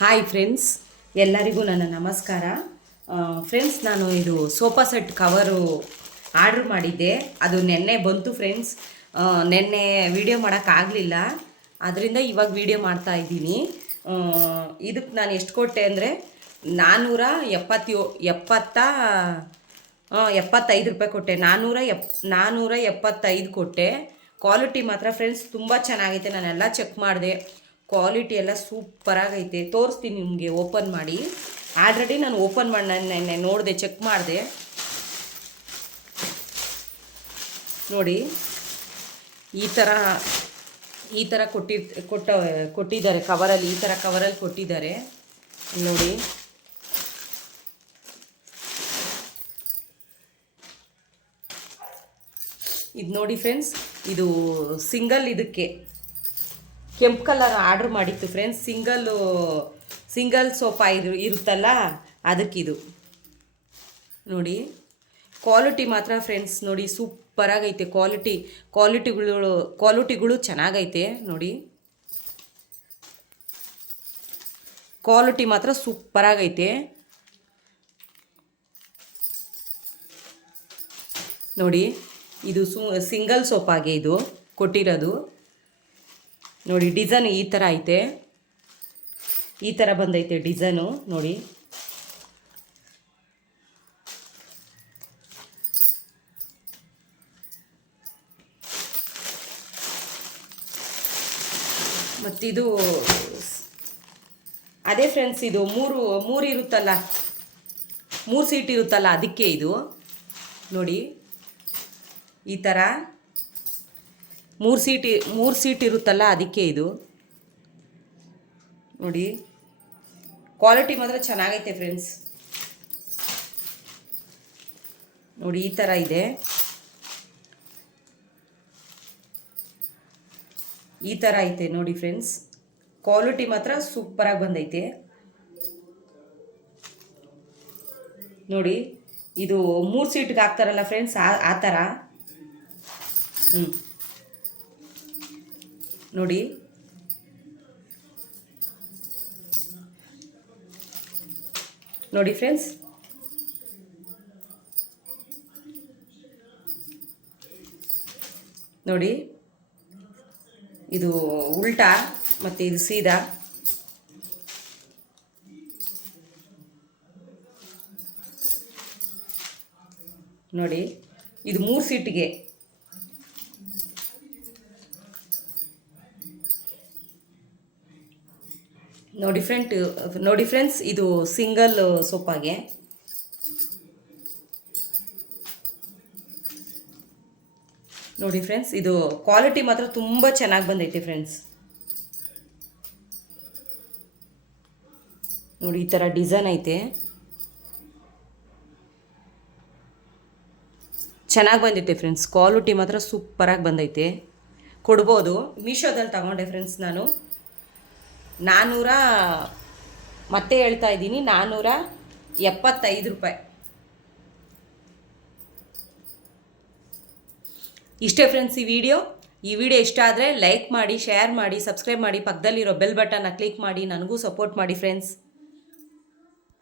Hi friends, ಎಲ್ಲರಿಗೂ ನನ್ನ ನಮಸ್ಕಾರ. ಫ್ರೆಂಡ್ಸ್, ನಾನು ಇದು ಸೋಫಾ ಸೆಟ್ ಕವರು ಆರ್ಡ್ರ್ ಮಾಡಿದ್ದೆ. ಅದು ನೆನ್ನೆ ಬಂತು ಫ್ರೆಂಡ್ಸ್. ನೆನ್ನೆ ವಿಡಿಯೋ ಮಾಡೋಕ್ಕಾಗಲಿಲ್ಲ, ಅದರಿಂದ ಇವಾಗ ವಿಡಿಯೋ ಮಾಡ್ತಾ ಇದ್ದೀನಿ. ಇದಕ್ಕೆ ನಾನು ಎಷ್ಟು ಕೊಟ್ಟೆ ಅಂದರೆ 475 ರೂಪಾಯಿ ಕೊಟ್ಟೆ. 475 ಕೊಟ್ಟೆ. ಕ್ವಾಲಿಟಿ ಮಾತ್ರ ಫ್ರೆಂಡ್ಸ್ ತುಂಬ ಚೆನ್ನಾಗೈತೆ. ನಾನೆಲ್ಲ ಚೆಕ್ ಮಾಡಿದೆ, ಕ್ವಾಲಿಟಿ ಎಲ್ಲ ಸೂಪರಾಗೈತೆ. ತೋರಿಸ್ತೀನಿ ನಿಮಗೆ ಓಪನ್ ಮಾಡಿ. ಆಲ್ರೆಡಿ ನಾನು ಓಪನ್ ಮಾಡಿ ನೆನ್ನೆ ನೋಡಿದೆ, ಚೆಕ್ ಮಾಡಿದೆ. ನೋಡಿ, ಈ ಥರ ಕೊಟ್ಟಿದ್ದಾರೆ ಕವರಲ್ಲಿ. ಈ ಥರ ಕವರಲ್ಲಿ ಕೊಟ್ಟಿದ್ದಾರೆ ನೋಡಿ. ಇದು ನೋಡಿ ಫ್ರೆಂಡ್ಸ್, ಇದು ಸಿಂಗಲ್, ಇದಕ್ಕೆ ಕೆಂಪು ಕಲರ್ ಆರ್ಡ್ರ್ ಮಾಡಿತ್ತು ಫ್ರೆಂಡ್ಸ್. ಸಿಂಗಲ್ ಸೋಫಾ ಇರುತ್ತಲ್ಲ, ಅದಕ್ಕಿದು ನೋಡಿ. ಕ್ವಾಲಿಟಿ ಮಾತ್ರ ಫ್ರೆಂಡ್ಸ್ ನೋಡಿ ಸೂಪರಾಗೈತೆ. ಕ್ವಾಲಿಟಿಗಳು ಚೆನ್ನಾಗೈತೆ ನೋಡಿ. ಕ್ವಾಲಿಟಿ ಮಾತ್ರ ಸೂಪರಾಗೈತೆ ನೋಡಿ. ಇದು ಸಿಂಗಲ್ ಸೋಫಾಗೆ ಇದು ಕೊಟ್ಟಿರೋದು ನೋಡಿ. ಡಿಸೈನ್ ಈ ಥರ ಐತೆ, ಈ ಥರ ಬಂದೈತೆ ಡಿಸೈನು ನೋಡಿ. ಮತ್ತಿದು ಅದೇ ಫ್ರೆಂಡ್ಸ್, ಇದು ಮೂರು ಇರುತ್ತಲ್ಲ, 3 ಸೀಟ್ ಇರುತ್ತಲ್ಲ, ಅದಕ್ಕೆ ಇದು ನೋಡಿ. ಈ ಥರ 3 ಸೀಟ್ ಇರುತ್ತಲ್ಲ, ಅದಕ್ಕೆ ಇದು ನೋಡಿ. ಕ್ವಾಲಿಟಿ ಮಾತ್ರ ಚೆನ್ನಾಗೈತೆ ಫ್ರೆಂಡ್ಸ್ ನೋಡಿ. ಈ ಥರ ಇದೆ, ಈ ಥರ ಐತೆ ನೋಡಿ ಫ್ರೆಂಡ್ಸ್. ಕ್ವಾಲಿಟಿ ಮಾತ್ರ ಸೂಪರಾಗಿ ಬಂದೈತೆ ನೋಡಿ. ಇದು 3 ಸೀಟ್ಗೆ ಹಾಕ್ತಾರಲ್ಲ ಫ್ರೆಂಡ್ಸ್, ಆ ಥರ ನೋಡಿ. ನೋಡಿ ಫ್ರೆಂಡ್ಸ್, ನೋಡಿ. ಇದು ಉಲ್ಟಾ ಮತ್ತು ಇದು ಸೀದಾ ನೋಡಿ. ಇದು 3 ಸೀಟ್ಗೆ ನೋಡಿ ಫ್ರೆಂಡ್ಸ್, ಇದು ಸಿಂಗಲ್ ಸೋಫಾಗೆ ನೋಡಿ ಫ್ರೆಂಡ್ಸ್. ಇದು ಕ್ವಾಲಿಟಿ ಮಾತ್ರ ತುಂಬ ಚೆನ್ನಾಗಿ ಬಂದೈತೆ ಫ್ರೆಂಡ್ಸ್ ನೋಡಿ. ಈ ಥರ ಡಿಸೈನ್ ಐತೆ, ಚೆನ್ನಾಗಿ ಬಂದೈತೆ ಫ್ರೆಂಡ್ಸ್. ಕ್ವಾಲಿಟಿ ಮಾತ್ರ ಸೂಪರಾಗಿ ಬಂದೈತೆ. ಕೊಡ್ಬೋದು. ಮೀಶೋದಲ್ಲಿ ತಗೊಂಡೆ ಫ್ರೆಂಡ್ಸ್ ನಾನು. ಮತ್ತೆ ಹೇಳ್ತಾ ಇದ್ದೀನಿ, 475 ರೂಪಾಯಿ. ಇಷ್ಟೇ ಫ್ರೆಂಡ್ಸ್ ಈ ವಿಡಿಯೋ ಇಷ್ಟ ಆದರೆ ಲೈಕ್ ಮಾಡಿ, ಶೇರ್ ಮಾಡಿ, ಸಬ್ಸ್ಕ್ರೈಬ್ ಮಾಡಿ, ಪಕ್ಕದಲ್ಲಿರೋ ಬೆಲ್ ಬಟನ್ನ ಕ್ಲಿಕ್ ಮಾಡಿ, ನನಗೂ ಸಪೋರ್ಟ್ ಮಾಡಿ ಫ್ರೆಂಡ್ಸ್.